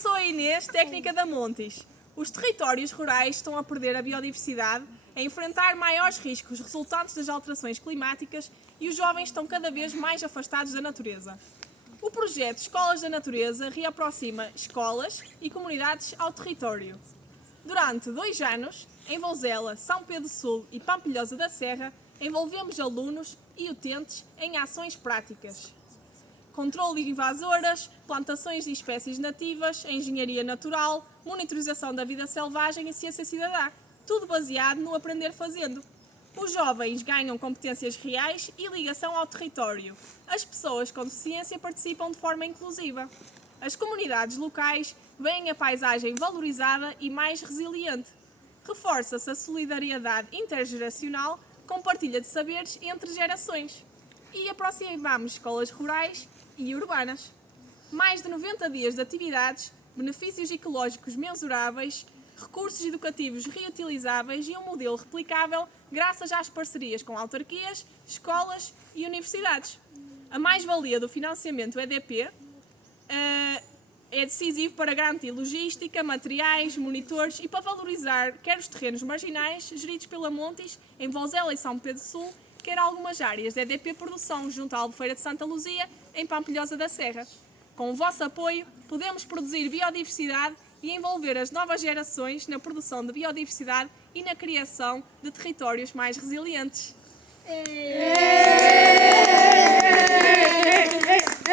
sou a Inês, técnica da Montes. Os territórios rurais estão a perder a biodiversidade, a enfrentar maiores riscos resultantes das alterações climáticas e os jovens estão cada vez mais afastados da natureza. O projeto Escolas da Natureza reaproxima escolas e comunidades ao território. Durante 2 anos, em Vouzela, São Pedro Sul e Pampilhosa da Serra, envolvemos alunos e utentes em ações práticas. Controle de invasoras, plantações de espécies nativas, engenharia natural, monitorização da vida selvagem e ciência cidadã, tudo baseado no aprender fazendo. Os jovens ganham competências reais e ligação ao território. As pessoas com deficiência participam de forma inclusiva. As comunidades locais veem a paisagem valorizada e mais resiliente. Reforça-se a solidariedade intergeracional com partilha de saberes entre gerações. E aproximamos escolas rurais e urbanas. Mais de 90 dias de atividades, benefícios ecológicos mensuráveis, recursos educativos reutilizáveis e um modelo replicável graças às parcerias com autarquias, escolas e universidades. A mais-valia do financiamento EDP é decisivo para garantir logística, materiais, monitores e para valorizar quer os terrenos marginais geridos pela Montes em Vouzela e São Pedro Sul, quer algumas áreas da EDP Produção junto à Albufeira de Santa Luzia em Pampilhosa da Serra. Com o vosso apoio, podemos produzir biodiversidade e envolver as novas gerações na produção de biodiversidade e na criação de territórios mais resilientes.